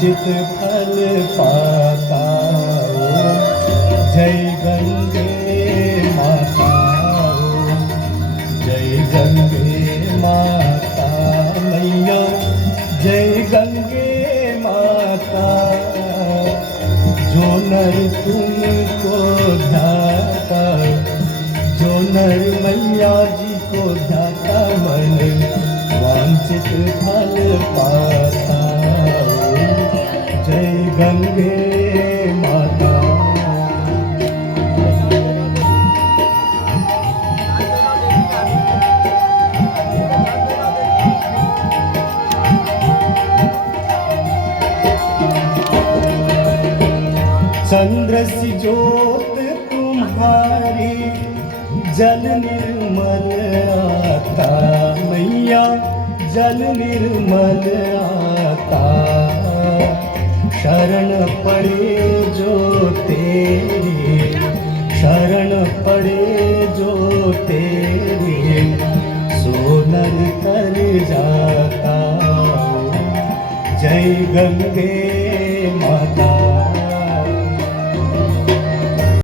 चित फल पाता हो। जय गंगे माता हो, जय गंगे माता मैया, जय गंगे माता। जो नर तुमको ध्याता, जो नर मैया जी को ध्याता, मन वांछित फल पाता हो। जय गंगे माता। चंद्र सी जोत तुम्हारी, जल निर्मल आता मैया, जल निर्मल आता। शरण पड़े जो तेरे, शरण पड़े जो तेरे, सो नर तर जाता। जय गंगे माता।